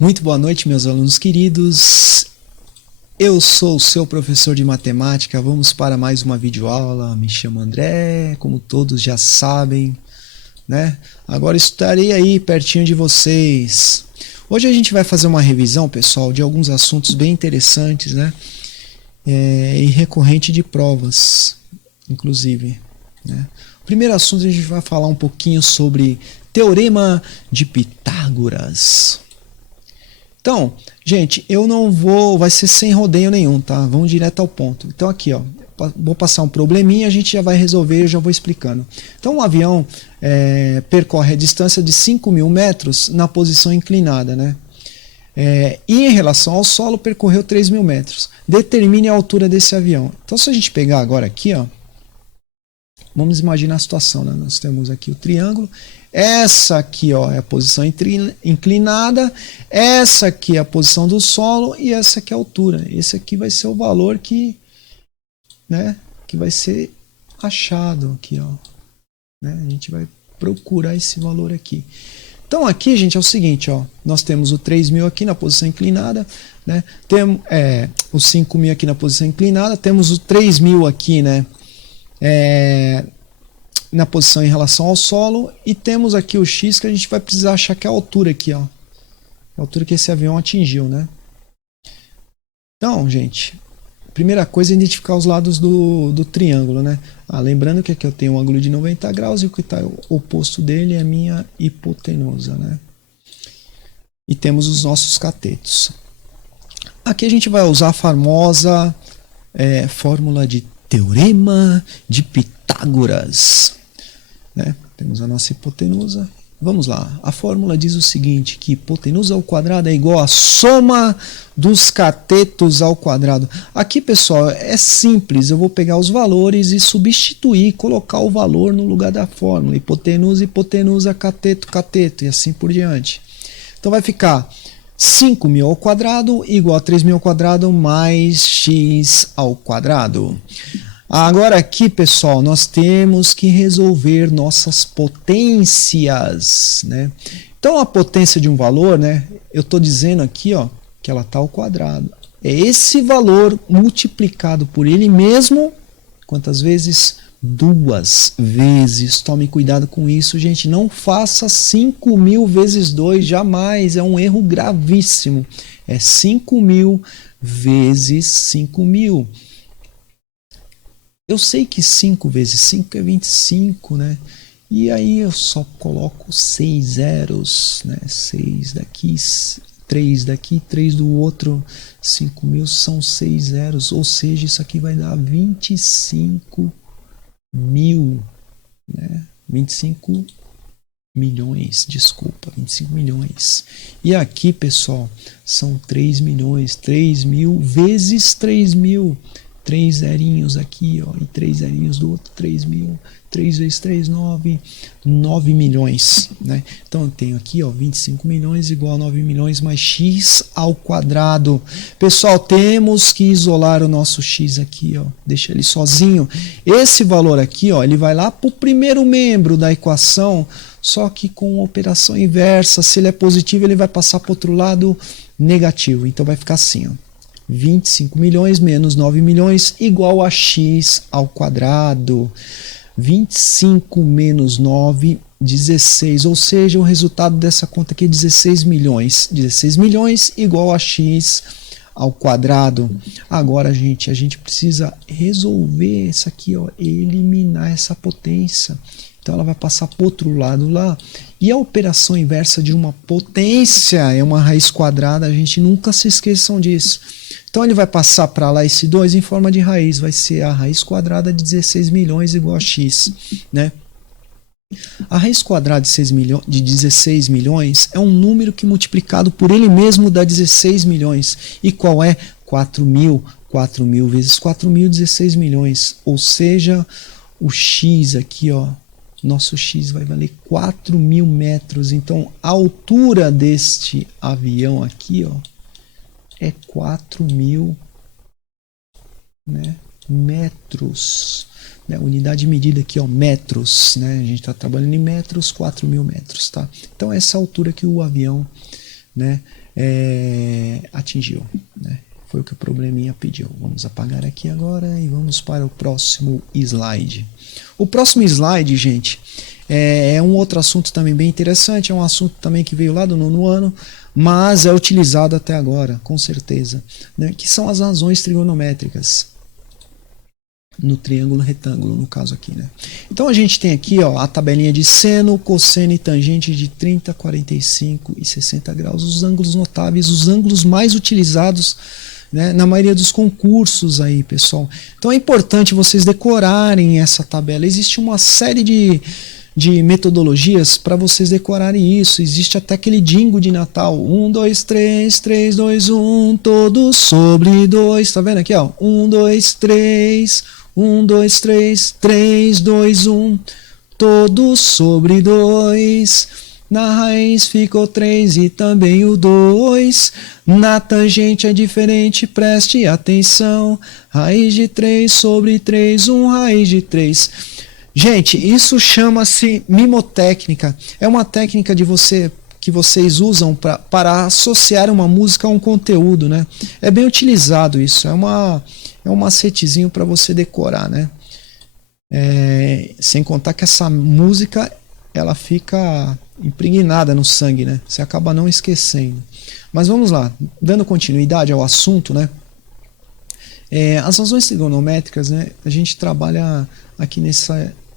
Muito boa noite, meus alunos queridos. Eu sou o seu professor de matemática. Vamos para mais uma videoaula. Me chamo André, como todos já sabem, né? Agora estarei aí pertinho de vocês. Hoje a gente vai fazer uma revisão, pessoal, de alguns assuntos bem interessantes, né? E recorrente de provas, inclusive, né? O primeiro assunto a gente vai falar um pouquinho sobre Teorema de Pitágoras. Então, gente, eu não vou, vai ser sem rodeio nenhum, tá? Vamos direto ao ponto. Então aqui, ó, vou passar um probleminha, a gente já vai resolver, eu já vou explicando. Então um avião percorre a distância de 5.000 metros na posição inclinada, né? E em relação ao solo percorreu 3.000 metros. Determine a altura desse avião. Então se a gente pegar agora aqui, ó, vamos imaginar a situação, né? Nós temos aqui o triângulo. Essa aqui, ó, é a posição inclinada, essa aqui é a posição do solo e essa aqui é a altura. Esse aqui vai ser o valor que, né, que vai ser achado aqui, ó, né? A gente vai procurar esse valor aqui. Então aqui, gente, é o seguinte, ó, nós temos o 3.000 aqui na posição inclinada, né? Temos o 5.000 aqui na posição inclinada, temos o 3.000 aqui, né? Na posição em relação ao solo, e temos aqui o x que a gente vai precisar achar que é a altura aqui, ó, a altura que esse avião atingiu, né? Então, gente, primeira coisa é identificar os lados do triângulo, né? Lembrando que aqui eu tenho um ângulo de 90 graus e o que está oposto dele é a minha hipotenusa, né? E temos os nossos catetos. Aqui a gente vai usar a famosa fórmula de Teorema de Pitágoras, né? Temos a nossa hipotenusa. Vamos lá. A fórmula diz o seguinte, que hipotenusa ao quadrado é igual à soma dos catetos ao quadrado. Aqui, pessoal, é simples. Eu vou pegar os valores e substituir, colocar o valor no lugar da fórmula. Hipotenusa, hipotenusa, cateto, cateto, e assim por diante. Então vai ficar 5.000 ao quadrado igual a 3.000 ao quadrado mais x ao quadrado. Agora aqui, pessoal, nós temos que resolver nossas potências, né? Então a potência de um valor, né? Eu estou dizendo aqui, ó, que ela está ao quadrado. É esse valor multiplicado por ele mesmo, quantas vezes? 2 vezes. Tome cuidado com isso, gente. Não faça 5.000 vezes 2, jamais. É um erro gravíssimo. É 5.000 vezes 5.000. Eu sei que 5 vezes 5 é 25, né? E aí eu só coloco 6 zeros, né? 6 daqui, 3 daqui, 3 do outro. 5.000 são 6 zeros, ou seja, isso aqui vai dar 25.000, né? 25 milhões, desculpa, 25 milhões. E aqui, pessoal, são 3 milhões, 3.000 vezes 3.000. 3 zerinhos aqui, ó, e 3 zerinhos do outro, 3.000, 3 vezes 3, 9 milhões, né? Então eu tenho aqui, ó, 25 milhões igual a 9 milhões mais x ao quadrado. Pessoal, temos que isolar o nosso x aqui, ó, deixa ele sozinho. Esse valor aqui, ó, ele vai lá para o primeiro membro da equação, só que com operação inversa. Se ele é positivo, ele vai passar para o outro lado negativo, então vai ficar assim, ó. 25 milhões menos 9 milhões igual a x ao quadrado. 25 menos 9, 16. Ou seja, o resultado dessa conta aqui é 16 milhões. 16 milhões igual a x ao quadrado. Agora, gente, a gente precisa resolver isso aqui, ó, eliminar essa potência. Então ela vai passar para o outro lado lá. E a operação inversa de uma potência é uma raiz quadrada. A gente nunca se esqueçam disso. Então ele vai passar para lá esse 2 em forma de raiz. Vai ser a raiz quadrada de 16 milhões igual a x, né? A raiz quadrada de 16 milhões é um número que multiplicado por ele mesmo dá 16 milhões. E qual é? 4.000. 4.000 vezes 4.000, 16 milhões. Ou seja, o x aqui, ó, nosso x vai valer 4.000 metros. Então a altura deste avião aqui, ó, é 4.000, né, metros, né, unidade de medida aqui, ó, metros, né, a gente está trabalhando em metros, 4.000 metros, tá? Então essa é a altura que o avião né, atingiu, né? Foi o que o probleminha pediu. Vamos apagar aqui agora e vamos para o próximo slide. O próximo slide, gente, é um outro assunto também bem interessante, é um assunto também que veio lá do 9º ano, mas é utilizado até agora, com certeza, né, que são as razões trigonométricas no triângulo retângulo, no caso aqui, né? Então a gente tem aqui, ó, a tabelinha de seno, cosseno e tangente de 30, 45 e 60 graus, os ângulos notáveis, os ângulos mais utilizados, né, na maioria dos concursos aí, pessoal. Então é importante vocês decorarem essa tabela. Existe uma série de metodologias para vocês decorarem isso. Existe até aquele jingle de Natal. 1, 2, 3, 3, 2, 1, todos sobre 2. Tá vendo aqui, ó? 1, 2, 3, 1, 2, 3, 3, 2, 1, todos sobre 2. Na raiz ficou 3 e também o 2. Na tangente é diferente, preste atenção. Raiz de 3 sobre 3, 1 raiz de 3. Gente, isso chama-se mimotécnica. É uma técnica que vocês usam para associar uma música a um conteúdo, né? É bem utilizado isso. É um macetezinho para você decorar, né? Sem contar que essa música ela fica impregnada no sangue, né? Você acaba não esquecendo. Mas vamos lá, dando continuidade ao assunto, né? As razões trigonométricas, né? A gente trabalha aqui nesse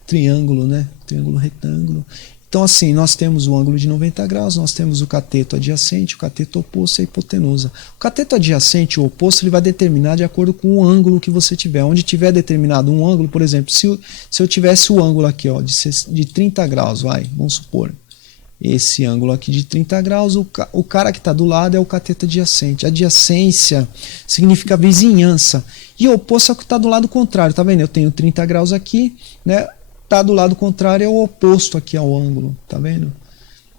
triângulo, né? Triângulo retângulo. Então, assim, nós temos o ângulo de 90 graus, nós temos o cateto adjacente, o cateto oposto e a hipotenusa. O cateto adjacente, o oposto, ele vai determinar de acordo com o ângulo que você tiver. Onde tiver determinado um ângulo, por exemplo, se eu tivesse o ângulo aqui, ó, de 30 graus, vamos supor, esse ângulo aqui de 30 graus, o cara que está do lado é o cateto adjacente. Adjacência significa vizinhança. E o oposto é o que está do lado contrário, tá vendo? Eu tenho 30 graus aqui, né? Tá do lado contrário é o oposto aqui ao ângulo, tá vendo?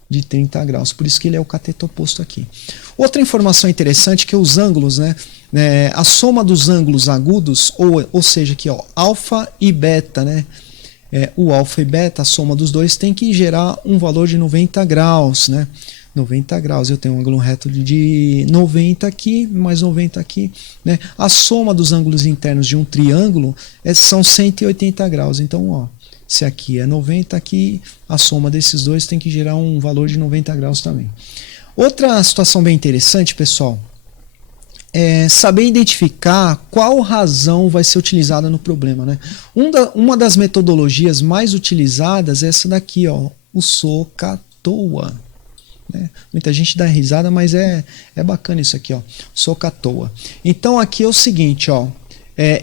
De 30 graus, por isso que ele é o cateto oposto aqui. Outra informação interessante é que os ângulos, né? A soma dos ângulos agudos, ou seja, aqui, ó, alfa e beta, né? O alfa e beta, a soma dos dois tem que gerar um valor de 90 graus, né? 90 graus, eu tenho um ângulo reto de 90 aqui, mais 90 aqui, né? A soma dos ângulos internos de um triângulo são 180 graus, então, ó, se aqui é 90, aqui a soma desses dois tem que gerar um valor de 90 graus também. Outra situação bem interessante, pessoal, é saber identificar qual razão vai ser utilizada no problema, né? Uma das metodologias mais utilizadas é essa daqui, ó, o SOHCAHTOA. Né? Muita gente dá risada, mas é bacana isso aqui, ó, SOHCAHTOA. Então aqui é o seguinte, ó,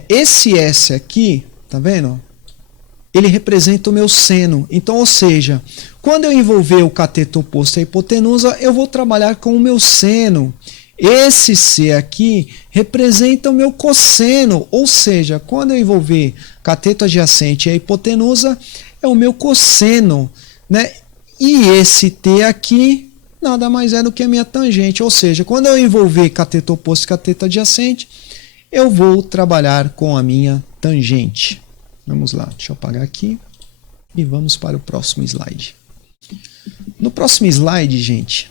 esse S aqui, tá vendo? Ele representa o meu seno. Então, ou seja, quando eu envolver o cateto oposto e a hipotenusa, eu vou trabalhar com o meu seno. Esse C aqui representa o meu cosseno, ou seja, quando eu envolver cateto adjacente e a hipotenusa, é o meu cosseno, né? E esse T aqui nada mais é do que a minha tangente, ou seja, quando eu envolver cateto oposto e cateto adjacente, eu vou trabalhar com a minha tangente. Vamos lá, deixa eu apagar aqui e vamos para o próximo slide. No próximo slide, gente,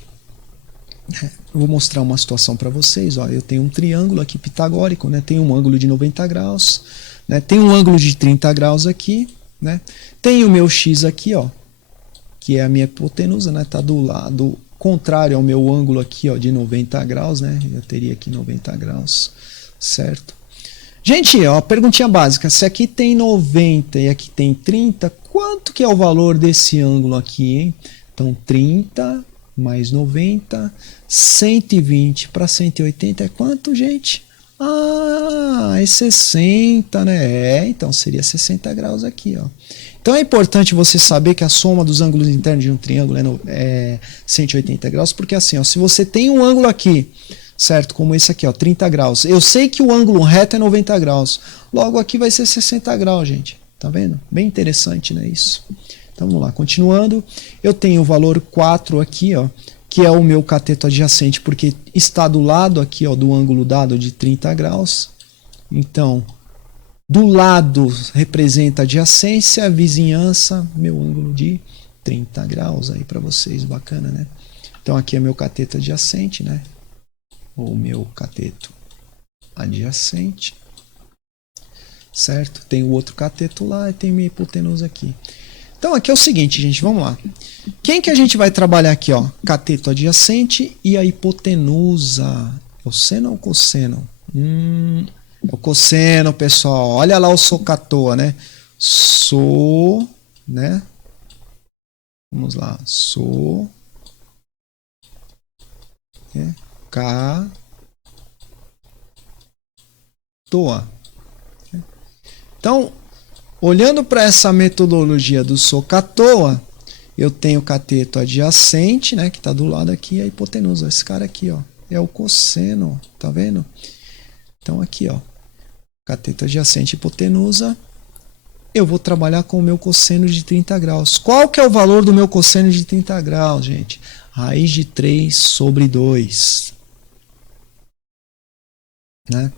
eu vou mostrar uma situação para vocês. Ó, eu tenho um triângulo aqui pitagórico, né? Tem um ângulo de 90 graus, né? Tem um ângulo de 30 graus aqui, né? Tem o meu X aqui, ó, que é a minha hipotenusa, né? Tá do lado contrário ao meu ângulo aqui, ó, de 90 graus, né? Eu teria aqui 90 graus, certo? Gente, ó, perguntinha básica, se aqui tem 90 e aqui tem 30, quanto que é o valor desse ângulo aqui, hein? Então 30 mais 90, 120 para 180 é quanto, gente? Ah, é 60, né? Então seria 60 graus aqui, ó. Então é importante você saber que a soma dos ângulos internos de um triângulo é 180 graus, porque assim, ó, se você tem um ângulo aqui, certo? Como esse aqui, ó, 30 graus. Eu sei que o ângulo reto é 90 graus. Logo aqui vai ser 60 graus, gente. Tá vendo? Bem interessante, né, isso? Então vamos lá, continuando. Eu tenho o valor 4 aqui, ó, que é o meu cateto adjacente, porque está do lado aqui, ó, do ângulo dado de 30 graus. Então, do lado representa a adjacência, a vizinhança, meu ângulo de 30 graus aí para vocês, bacana, né? Então aqui é meu cateto adjacente, né? Ou meu cateto adjacente. Certo? Tem o outro cateto lá e tem minha hipotenusa aqui. Então aqui é o seguinte, gente, vamos lá. Quem que a gente vai trabalhar aqui, ó? Cateto adjacente e a hipotenusa. É o seno ou o cosseno? É o cosseno, pessoal. Olha lá o SOHCAHTOA, né? Né? Vamos lá. SOHCAHTOA. Então, olhando para essa metodologia do SOHCAHTOA, eu tenho o cateto adjacente, né, que está do lado aqui, e a hipotenusa. Esse cara aqui, ó, é o cosseno, tá vendo? Então aqui, ó, cateto adjacente, hipotenusa, eu vou trabalhar com o meu cosseno de 30 graus. Qual que é o valor do meu cosseno de 30 graus, gente? Raiz de 3 sobre 2. Né?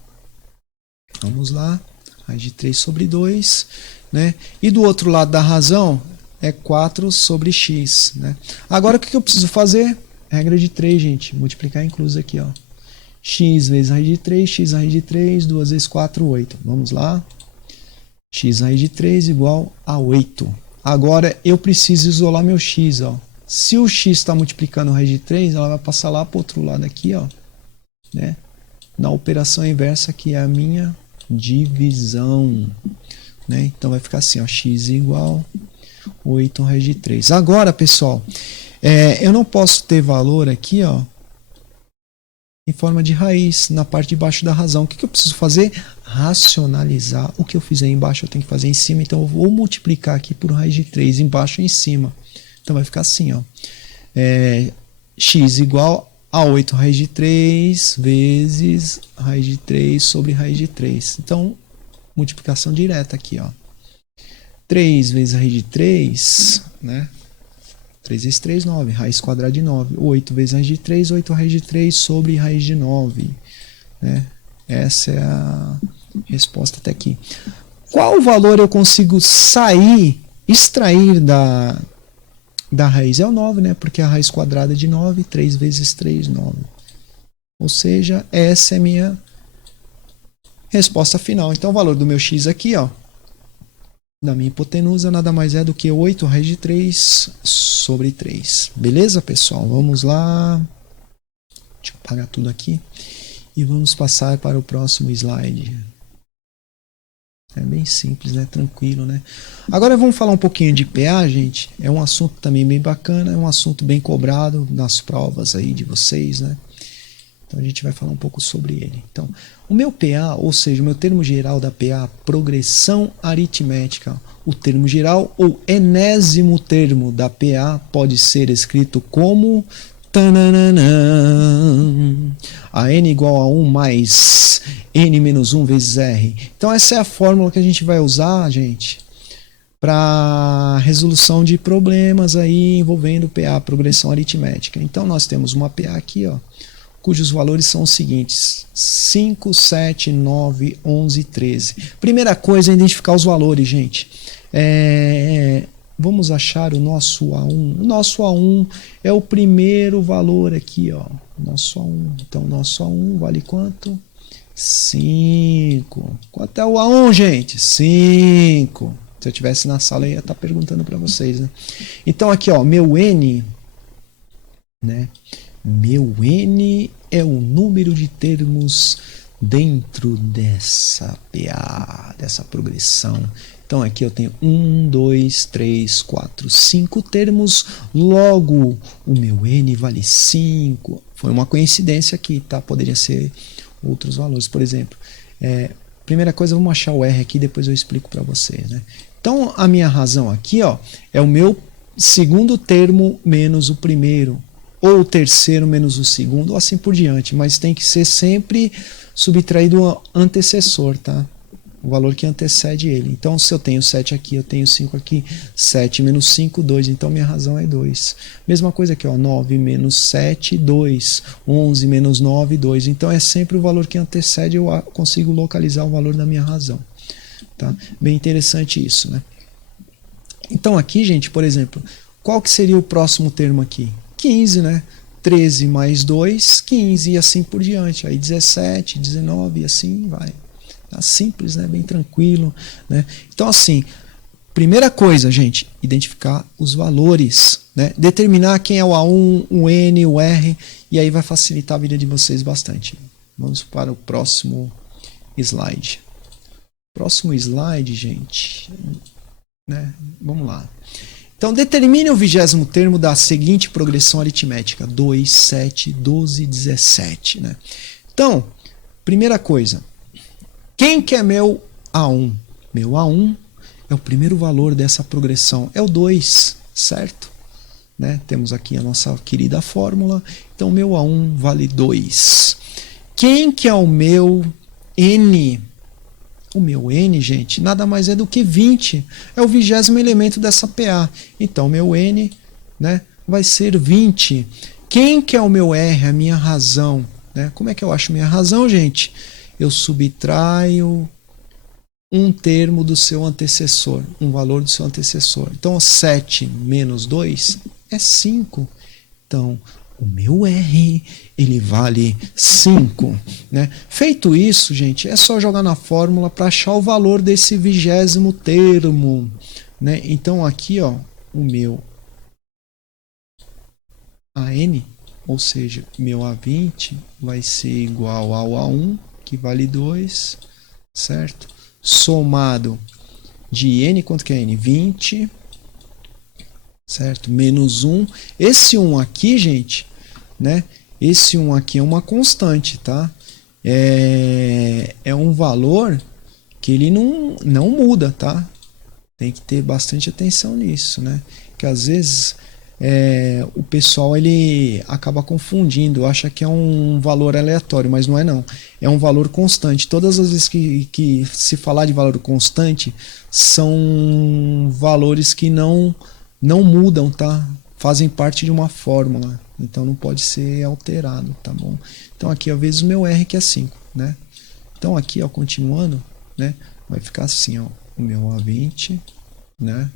Vamos lá. Raiz de 3 sobre 2. Né? E do outro lado da razão é 4 sobre x. Né? Agora o que eu preciso fazer? Regra de 3, gente. Multiplicar incluso aqui. Ó. X vezes raiz de 3, x raiz de 3, 2 vezes 4, 8. Vamos lá. X raiz de 3 igual a 8. Agora eu preciso isolar meu x. Ó. Se o x está multiplicando raiz de 3, ela vai passar lá para o outro lado aqui. Ó, né? Na operação inversa, que é a minha divisão. Né? Então vai ficar assim, ó, x igual 8 raiz de 3. Agora, pessoal, eu não posso ter valor aqui, ó, em forma de raiz, na parte de baixo da razão. O que eu preciso fazer? Racionalizar. O que eu fizer embaixo eu tenho que fazer em cima. Então eu vou multiplicar aqui por raiz de 3, embaixo e em cima. Então vai ficar assim, ó, x igual a 8 raiz de 3 vezes raiz de 3 sobre raiz de 3. Então, multiplicação direta aqui, ó. 3 vezes raiz de 3, né? 3 vezes 3, 9. Raiz quadrada de 9. 8 vezes raiz de 3, 8 raiz de 3 sobre raiz de 9. Né? Essa é a resposta até aqui. Qual valor eu consigo extrair da raiz? É o 9, né? Porque a raiz quadrada de 9, 3 vezes 3, 9. Ou seja, essa é a minha resposta final. Então, o valor do meu x aqui, ó, da minha hipotenusa, nada mais é do que 8 raiz de 3 sobre 3. Beleza, pessoal? Vamos lá. Deixa eu apagar tudo aqui. E vamos passar para o próximo slide. É bem simples, né? Tranquilo, né? Agora vamos falar um pouquinho de PA, gente. É um assunto também bem bacana, é um assunto bem cobrado nas provas aí de vocês, né? Então a gente vai falar um pouco sobre ele. Então, o meu PA, ou seja, o meu termo geral da PA, progressão aritmética, o termo geral ou enésimo termo da PA pode ser escrito como a n igual a 1 mais n menos 1 vezes r. Então essa é a fórmula que a gente vai usar, gente, para resolução de problemas aí envolvendo PA, progressão aritmética. Então nós temos uma PA aqui, ó, cujos valores são os seguintes: 5, 7, 9, 11, 13. Primeira coisa é identificar os valores, gente. Vamos achar o nosso A1. O nosso A1 é o primeiro valor aqui, ó. Nosso A1. Então, nosso A1 vale quanto? 5. Quanto é o A1, gente? 5. Se eu estivesse na sala, eu ia estar perguntando para vocês, né? Então, aqui, ó, meu N, né? Meu N é o número de termos dentro dessa PA, dessa progressão. Então aqui eu tenho 1, 2, 3, 4, 5 termos, logo o meu N vale 5. Foi uma coincidência aqui, tá? Poderia ser outros valores, por exemplo. Primeira coisa, vamos achar o R aqui, depois eu explico para vocês, né? Então a minha razão aqui, ó, é o meu segundo termo menos o primeiro, ou o terceiro menos o segundo, ou assim por diante, mas tem que ser sempre subtraído o antecessor, tá? O valor que antecede ele. Então, se eu tenho 7 aqui, eu tenho 5 aqui, 7 menos 5, 2, então minha razão é 2. Mesma coisa aqui, ó, 9 menos 7, 2, 11 menos 9, 2. Então, é sempre o valor que antecede, eu consigo localizar o valor da minha razão. Tá? Bem interessante isso, né? Então, aqui, gente, por exemplo, qual que seria o próximo termo aqui? 15, né? 13 mais 2, 15 e assim por diante. Aí 17, 19 e assim vai. Tá simples, né? Bem tranquilo, né? Então assim, primeira coisa, gente, identificar os valores, né? Determinar quem é o A1, o N, o R, e aí vai facilitar a vida de vocês bastante. Vamos para o próximo slide. Próximo slide, gente, né? Vamos lá. Então, determine o 20º termo da seguinte progressão aritmética: 2, 7, 12, 17. Né? Então, primeira coisa, quem que é meu A1? Meu A1 é o primeiro valor dessa progressão, é o 2, certo? Né? Temos aqui a nossa querida fórmula, então meu A1 vale 2. Quem que é o meu N? O meu N, gente, nada mais é do que 20. É o 20º elemento dessa PA. Então, meu N, né, vai ser 20. Quem que é o meu R, a minha razão? Né? Como é que eu acho minha razão, gente? Eu subtraio um termo do seu antecessor, um valor do seu antecessor. Então, 7 menos 2 é 5. Então, o meu R, ele vale 5. Né? Feito isso, gente, é só jogar na fórmula para achar o valor desse 20º termo. Né? Então, aqui, ó, o meu AN, ou seja, meu A20 vai ser igual ao A1, que vale 2, certo? Somado de N, quanto que é N? 20, certo? Menos 1. Esse 1 aqui, gente, né? Esse 1 aqui é uma constante, tá? É um valor que ele não muda, tá? Tem que ter bastante atenção nisso, né? Que às vezes o pessoal ele acaba confundindo, acha que é um valor aleatório, mas não é não. É um valor constante. Todas as vezes que se falar de valor constante, são valores que não mudam, tá? Fazem parte de uma fórmula, então não pode ser alterado, tá bom? Então aqui, às vezes, o meu R que é 5, né? Então aqui, ó, continuando, né? Vai ficar assim, ó, o meu A20, né?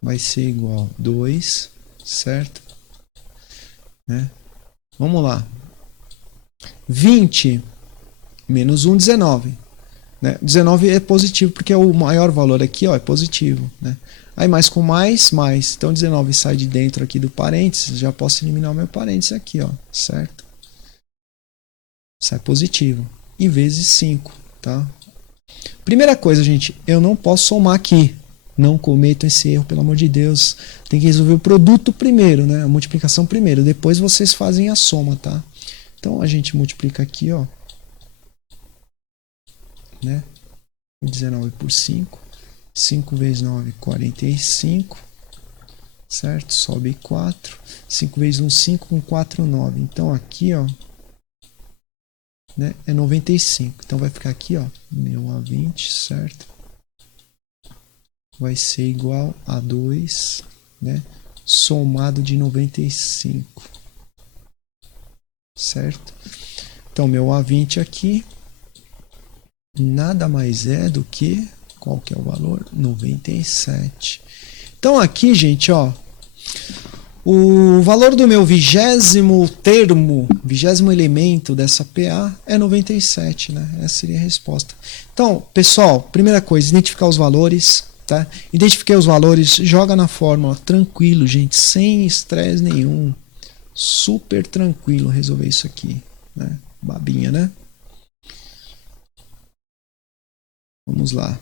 Vai ser igual a 2, certo? Né? Vamos lá. 20 menos 1, 19. Né? 19 é positivo, porque o maior valor aqui, ó, é positivo, né? Aí mais com mais. Então 19 sai de dentro aqui do parênteses, já posso eliminar o meu parênteses aqui, ó, certo? Sai positivo. E vezes 5, tá? Primeira coisa, gente, eu não posso somar aqui. Não cometam esse erro, pelo amor de Deus. Tem que resolver o produto primeiro, né? A multiplicação primeiro. Depois vocês fazem a soma, tá? Então a gente multiplica aqui, ó, né? 19 por 5. 5 vezes 9, 45. Certo? Sobe 4. 5 vezes 1, 5. Com 4, 9. Então aqui, ó, né, é 95. Então vai ficar aqui, ó, meu A20, certo? Vai ser igual a 2, né, somado de 95. Certo? Então meu A20 aqui nada mais é do que, qual que é o valor? 97. Então aqui, gente, ó, o valor do meu 20º termo, 20º elemento dessa PA é 97, né? Essa seria a resposta. Então, pessoal, primeira coisa, identificar os valores, tá? Identifiquei os valores, joga na fórmula, tranquilo, gente, sem estresse nenhum. Super tranquilo resolver isso aqui, né? Babinha, né? Vamos lá.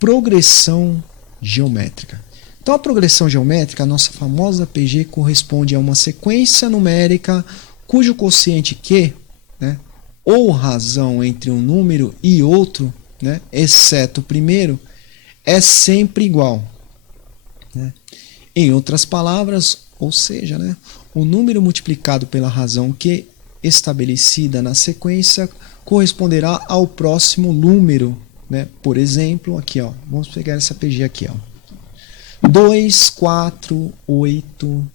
Progressão geométrica. Então, a progressão geométrica, a nossa famosa PG, corresponde a uma sequência numérica cujo quociente Q, né, ou razão entre um número e outro, né, exceto o primeiro, é sempre igual. Né? Em outras palavras, ou seja, né, o número multiplicado pela razão Q estabelecida na sequência corresponderá ao próximo número. Né? Por exemplo, aqui, ó, vamos pegar essa PG aqui, ó. 2, 4, 8,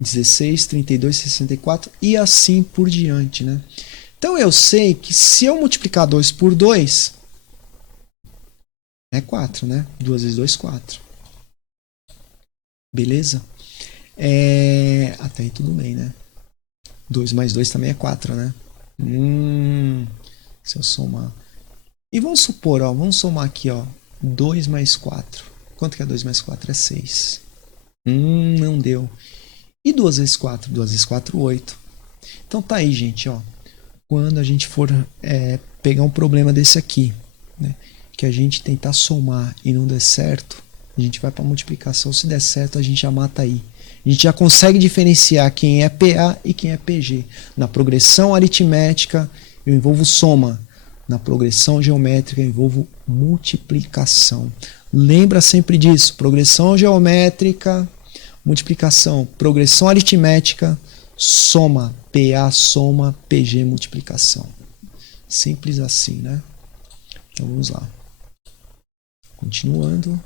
16, 32, 64 e assim por diante, né? Então eu sei que se eu multiplicar 2 por 2, é 4, né? 2 vezes 2, 4. Beleza? Até aí tudo bem, né? 2 mais 2 também é 4, né? Se eu somar... E vamos supor, ó, vamos somar aqui, ó, 2 mais 4. Quanto que é 2 mais 4? É 6. Não deu. E 2 vezes 4? 2 vezes 4, 8. Então tá aí, gente, ó. Quando a gente for pegar um problema desse aqui, né, que a gente tentar somar e não der certo, a gente vai para multiplicação. Se der certo, a gente já mata aí. A gente já consegue diferenciar quem é PA e quem é PG. Na progressão aritmética, eu envolvo soma. Na progressão geométrica, eu envolvo multiplicação. Lembra sempre disso. Progressão geométrica, multiplicação. Progressão aritmética, soma. PA, soma. PG, multiplicação. Simples assim, né? Então vamos lá. Continuando.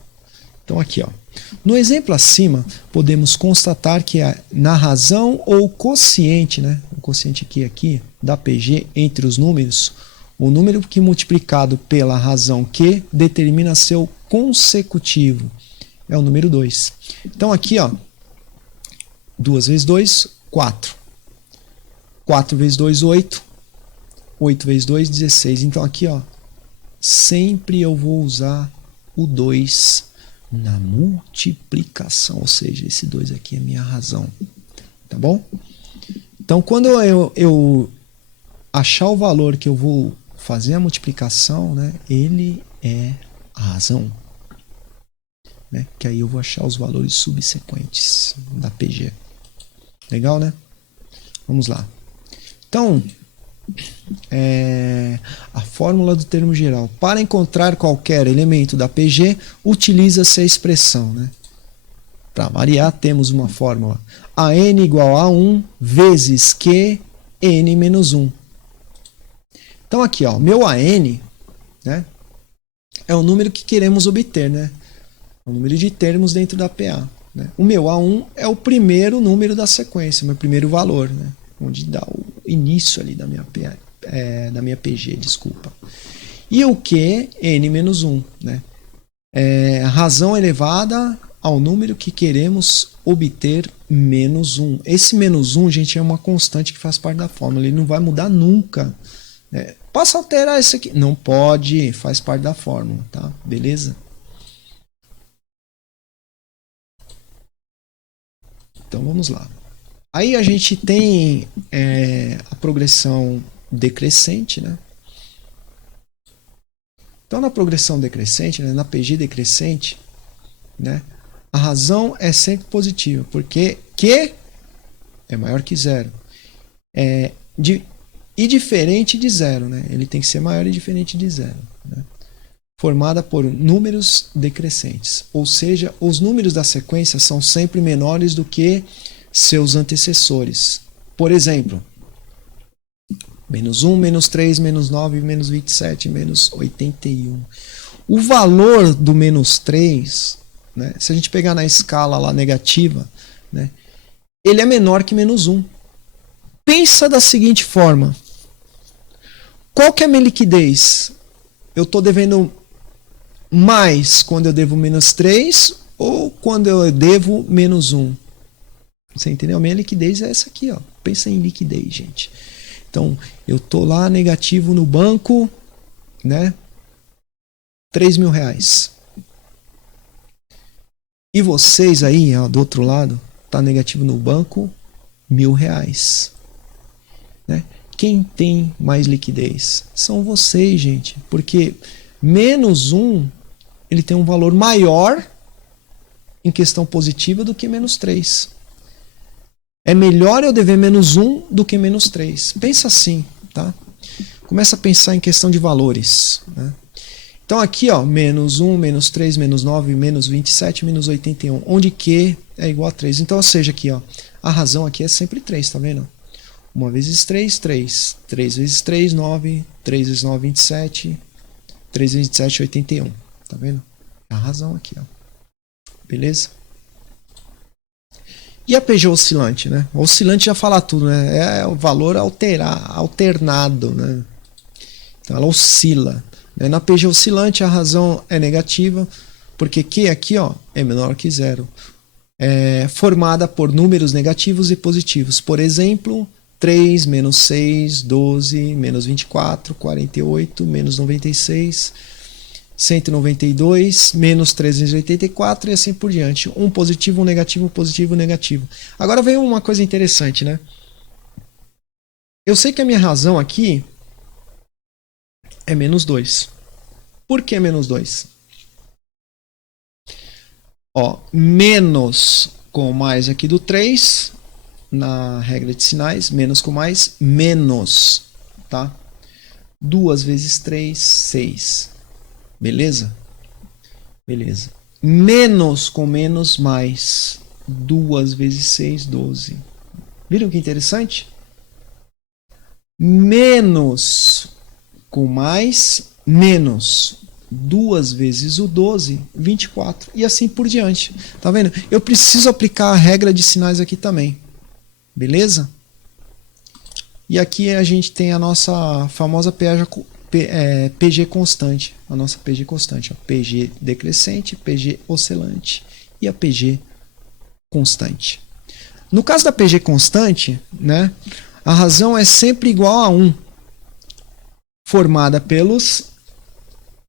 Então aqui, ó. No exemplo acima, podemos constatar que na razão ou quociente, né? O quociente aqui da PG entre os números, o número que multiplicado pela razão Q determina seu consecutivo. É o número 2. Então aqui, ó, 2 vezes 2, 4. 4 vezes 2, 8. 8 vezes 2, 16. Então aqui, ó, sempre eu vou usar o 2 na multiplicação, ou seja, esse 2 aqui é minha razão, tá bom? Então, quando eu achar o valor que eu vou fazer a multiplicação, né, ele é a razão, né, que aí eu vou achar os valores subsequentes da PG. Legal, né? Vamos lá. Então, a fórmula do termo geral. Para encontrar qualquer elemento da PG, utiliza-se a expressão, né? Para variar, temos uma fórmula. AN igual a 1 vezes Q N menos 1. Então aqui, ó, meu AN, né, é o número que queremos obter, né? O número de termos dentro da PA. Né? O meu A1 é o primeiro número da sequência, o meu primeiro valor, né? Onde dá o início ali da minha PG, desculpa. E o Q, N-1, né? A razão elevada ao número que queremos obter menos 1. Esse menos 1, gente, é uma constante que faz parte da fórmula, ele não vai mudar nunca. Posso alterar isso aqui? Não pode, faz parte da fórmula, tá? Beleza? Então vamos lá. Aí a gente tem a progressão decrescente, né? Então na progressão decrescente, né, na PG decrescente, né, a razão é sempre positiva, porque Q é maior que zero. E diferente de zero, né? Ele tem que ser maior e diferente de zero, né? Formada por números decrescentes. Ou seja, os números da sequência são sempre menores do que seus antecessores. Por exemplo, menos 1, menos 3, menos 9, menos 27, menos 81. O valor do menos 3, né, se a gente pegar na escala lá negativa, né, ele é menor que menos 1. Pensa da seguinte forma. Qual que é a minha liquidez? Eu estou devendo mais quando eu devo menos 3 ou quando eu devo menos 1? Você entendeu? A minha liquidez é essa aqui, ó. Pensa em liquidez, gente. Então, eu tô lá negativo no banco, né? R$3.000. E vocês aí, ó, do outro lado, tá negativo no banco, R$1.000. Né? Quem tem mais liquidez? São vocês, gente. Porque menos 1, ele tem um valor maior em questão positiva do que menos 3. É melhor eu dever menos 1 do que menos 3. Pensa assim, tá? Começa a pensar em questão de valores, né? Então aqui, ó, menos 1, menos 3, menos 9, menos 27, menos 81, onde Q é igual a 3. Então, ou seja, aqui, ó, a razão aqui é sempre 3, tá vendo? 1 vezes 3, 3. 3 vezes 3, 9. 3 vezes 9, 27. 3 vezes 27, 81. Tá vendo? É a razão aqui, ó. Beleza? E a PG oscilante, né? O oscilante já fala tudo, né? É o valor alternado, né? Então ela oscila. Né? Na PG oscilante a razão é negativa, porque Q aqui, ó, é menor que zero. formada por números negativos e positivos. Por exemplo, 3, menos 6, 12, menos 24, 48, menos 96, 192, menos 384 e assim por diante. Um positivo, um negativo, um positivo, um negativo. Agora vem uma coisa interessante, né? Eu sei que a minha razão aqui é menos 2. Por que menos 2? Ó, menos com mais aqui do 3, na regra de sinais, menos com mais, menos, tá? 2 vezes 3, 6. Beleza? Beleza. Menos com menos, mais. 2 vezes 6, 12. Viram que interessante? Menos com mais, menos. 2 vezes o 12, 24. E assim por diante. Tá vendo? Eu preciso aplicar a regra de sinais aqui também. Beleza? E aqui a gente tem a nossa famosa PG constante. A nossa PG constante. Ó. PG decrescente, PG oscilante e a PG constante. No caso da PG constante, né, a razão é sempre igual a 1. Formada pelos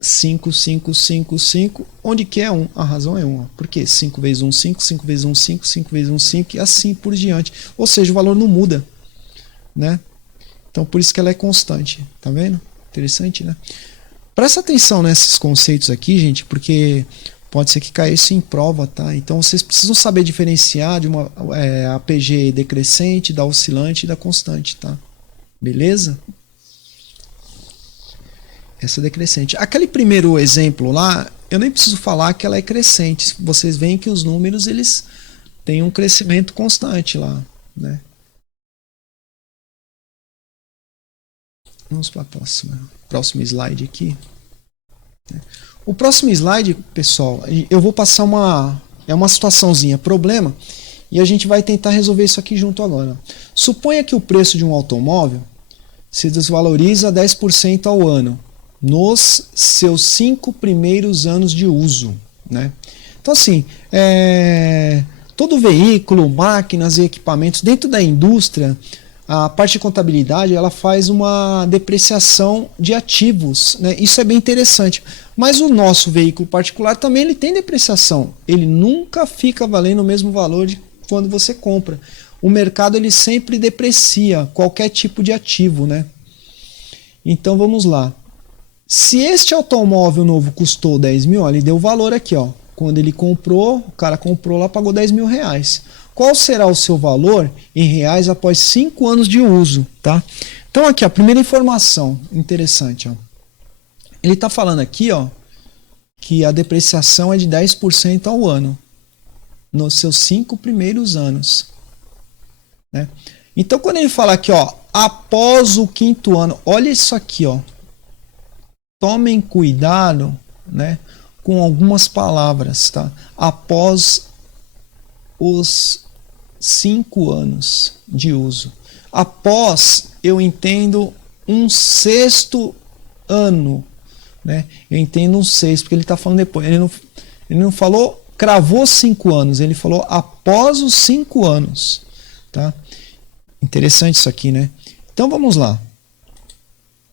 5, 5, 5, 5. Onde que é 1? A razão é 1. Ó. Por quê? 5 vezes 1, 5. 5 vezes 1, 5. 5 vezes 1, 5. E assim por diante. Ou seja, o valor não muda. Né? Então, por isso que ela é constante. Tá vendo? Interessante, né? Presta atenção nesses conceitos aqui, gente, porque pode ser que caia isso em prova, tá? Então, vocês precisam saber diferenciar de a PG decrescente, da oscilante e da constante, tá? Beleza? Essa decrescente. Aquele primeiro exemplo lá, eu nem preciso falar que ela é crescente. Vocês veem que os números, eles têm um crescimento constante lá, né? Vamos para a próximo slide aqui. O próximo slide, pessoal, eu vou passar uma situaçãozinha, problema, e a gente vai tentar resolver isso aqui junto agora. Suponha que o preço de um automóvel se desvaloriza 10% ao ano nos seus 5 primeiros anos de uso, né? Então assim, todo veículo, máquinas e equipamentos dentro da indústria, a parte de contabilidade, ela faz uma depreciação de ativos, né? Isso é bem interessante. Mas o nosso veículo particular também ele tem depreciação. Ele nunca fica valendo o mesmo valor de quando você compra. O mercado ele sempre deprecia qualquer tipo de ativo, né? Então vamos lá. Se este automóvel novo custou 10 mil, ó, ele deu o valor aqui, ó. Quando ele comprou, o cara comprou lá, pagou 10 mil reais. Qual será o seu valor em reais após 5 anos de uso, tá? Então aqui, a primeira informação interessante, ó. Ele está falando aqui, ó, que a depreciação é de 10% ao ano, nos seus 5 primeiros anos, né? Então quando ele fala aqui, ó, após o 5º ano, olha isso aqui, ó. Tomem cuidado, né, com algumas palavras, tá? Após os 5 anos de uso. Após, eu entendo um 6º ano, né? Eu entendo um 6, porque ele está falando depois. Ele não falou, cravou 5 anos, ele falou após os 5 anos, tá? Interessante isso aqui, né? Então vamos lá.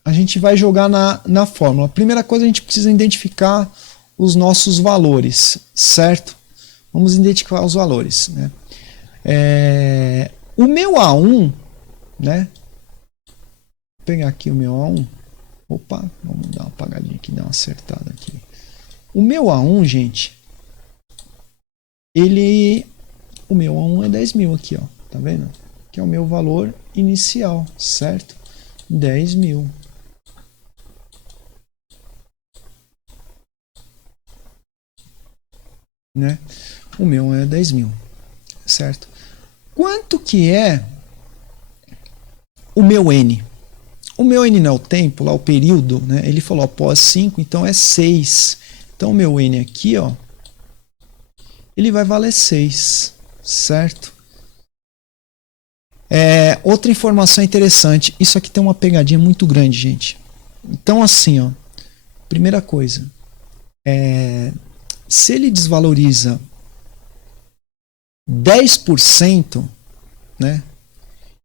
A gente vai jogar na fórmula. Primeira coisa, a gente precisa identificar os nossos valores, certo? Vamos identificar os valores, né? O meu A1, né? Vou pegar aqui o meu A1. Opa, vamos dar uma apagadinha aqui, dar uma acertada aqui. O meu A1, gente, o meu A1 é 10 mil aqui, ó, tá vendo? Que é o meu valor inicial, certo? 10 mil. Né? O meu é 10 mil, certo? Quanto que é o meu N? O meu N não é o tempo, lá o período, né? Ele falou após 5, então é 6. Então o meu N aqui, ó, ele vai valer 6, certo? Outra informação interessante, isso aqui tem uma pegadinha muito grande, gente. Então assim, ó, primeira coisa, se ele desvaloriza 10%, né?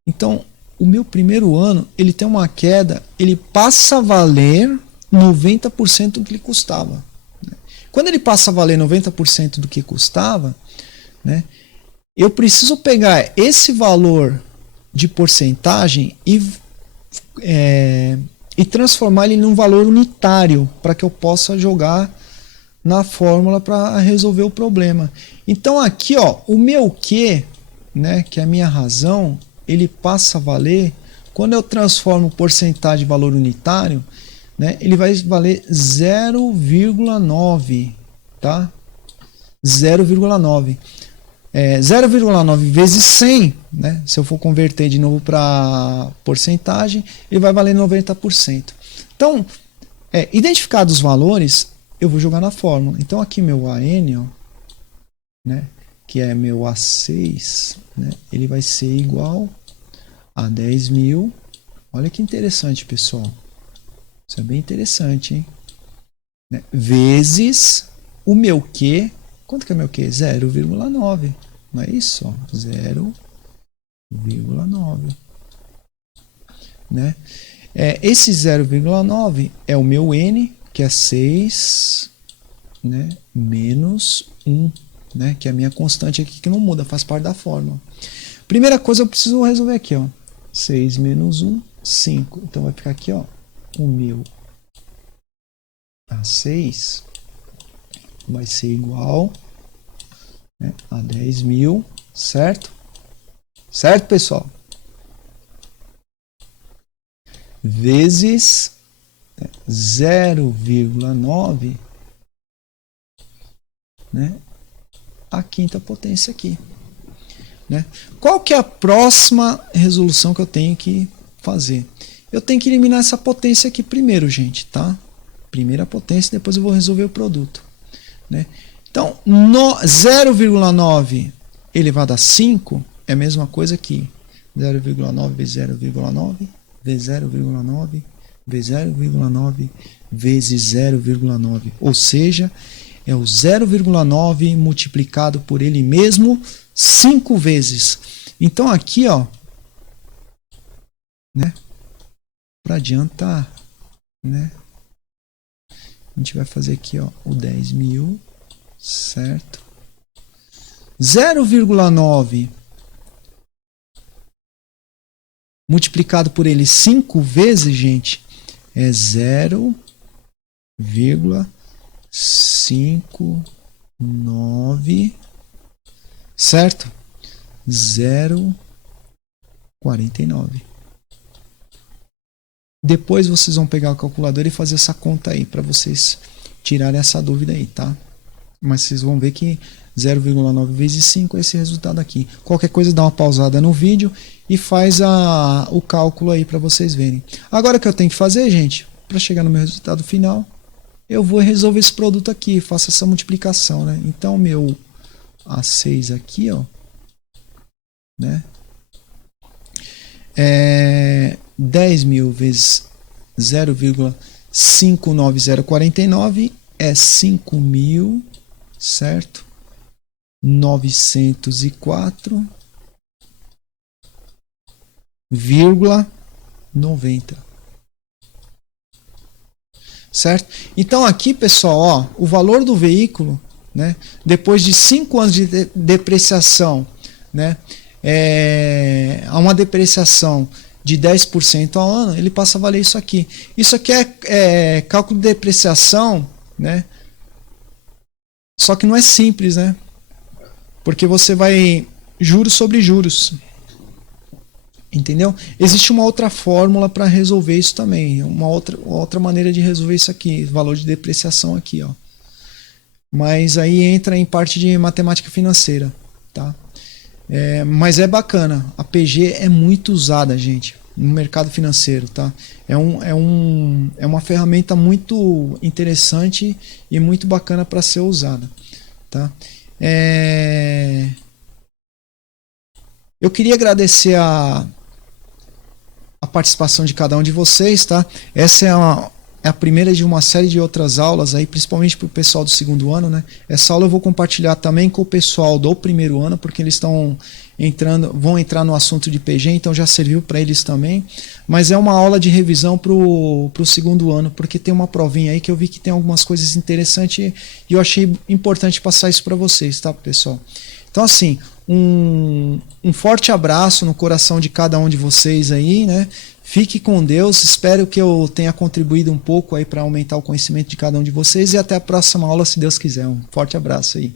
Então, o meu primeiro ano, ele tem uma queda, ele passa a valer 90% do que ele custava. Né? Quando ele passa a valer 90% do que custava, né, eu preciso pegar esse valor de porcentagem e transformar ele num valor unitário para que eu possa jogar na fórmula para resolver o problema. Então aqui, ó, o meu Q, né, que é a minha razão, ele passa a valer, quando eu transformo porcentagem em valor unitário, né, ele vai valer 0,9, tá? 0,9. 0,9 vezes 100, né? Se eu for converter de novo para porcentagem, ele vai valer 90%. Então, identificados os valores, eu vou jogar na fórmula. Então, aqui meu AN, ó, né? Que é meu A6, né? Ele vai ser igual a 10.000. Olha que interessante, pessoal. Isso é bem interessante, hein? Né? Vezes o meu Q. Quanto que é meu Q? 0,9. Não é isso? 0,9. Né? Esse 0,9 é o meu N, que é 6, né? Menos 1, né? Que é a minha constante aqui, que não muda, faz parte da fórmula. Primeira coisa, eu preciso resolver aqui. 6 menos 1, 5. Então vai ficar aqui, ó, o meu A6 vai ser igual, né, a 10.000, certo? Certo, pessoal? Vezes 0,9, né, a quinta potência aqui. Né? Qual que é a próxima resolução que eu tenho que fazer? Eu tenho que eliminar essa potência aqui primeiro, gente, tá? Primeira potência, depois eu vou resolver o produto. Né? Então, 0,9 elevado a 5 é a mesma coisa que 0,9 vezes 0,9 vezes 0,9 vezes 0,9 vezes 0,9. Ou seja, é o 0,9 multiplicado por ele mesmo 5 vezes. Então aqui, ó, né, para adiantar, né, a gente vai fazer aqui, ó, o 10.000, certo? 0,9 multiplicado por ele 5 vezes, gente, é 0,59, certo? 0,49. Depois vocês vão pegar o calculador e fazer essa conta aí, para vocês tirarem essa dúvida aí, tá? Mas vocês vão ver que 0,9 vezes 5 é esse resultado aqui. Qualquer coisa, dá uma pausada no vídeo e faz o cálculo aí para vocês verem. Agora o que eu tenho que fazer, gente, para chegar no meu resultado final, eu vou resolver esse produto aqui, faço essa multiplicação, né? Então, meu A6 aqui, ó, né? 10.000 vezes 0,59049 é 5.000, certo? 904,90. Certo? Então aqui, pessoal, ó, o valor do veículo, né, depois de 5 anos de depreciação, né, a uma depreciação de 10% ao ano, ele passa a valer isso aqui. Isso aqui é cálculo de depreciação, né? Só que não é simples, né? Porque você vai juros sobre juros. Entendeu? Existe uma outra fórmula para resolver isso também. Uma outra maneira de resolver isso aqui. Valor de depreciação aqui, ó. Mas aí entra em parte de matemática financeira, tá? Mas é bacana. A PG é muito usada, gente, no mercado financeiro, tá? É uma ferramenta muito interessante e muito bacana para ser usada, tá? Eu queria agradecer a participação de cada um de vocês, tá? Essa é é a primeira de uma série de outras aulas aí, principalmente para o pessoal do segundo ano, né? Essa aula eu vou compartilhar também com o pessoal do primeiro ano, porque eles vão entrar no assunto de PG, então já serviu para eles também. Mas é uma aula de revisão para o segundo ano, porque tem uma provinha aí que eu vi que tem algumas coisas interessantes e eu achei importante passar isso para vocês, tá, pessoal? Então, assim, um forte abraço no coração de cada um de vocês aí, né? Fique com Deus, espero que eu tenha contribuído um pouco aí para aumentar o conhecimento de cada um de vocês e até a próxima aula, se Deus quiser. Um forte abraço aí.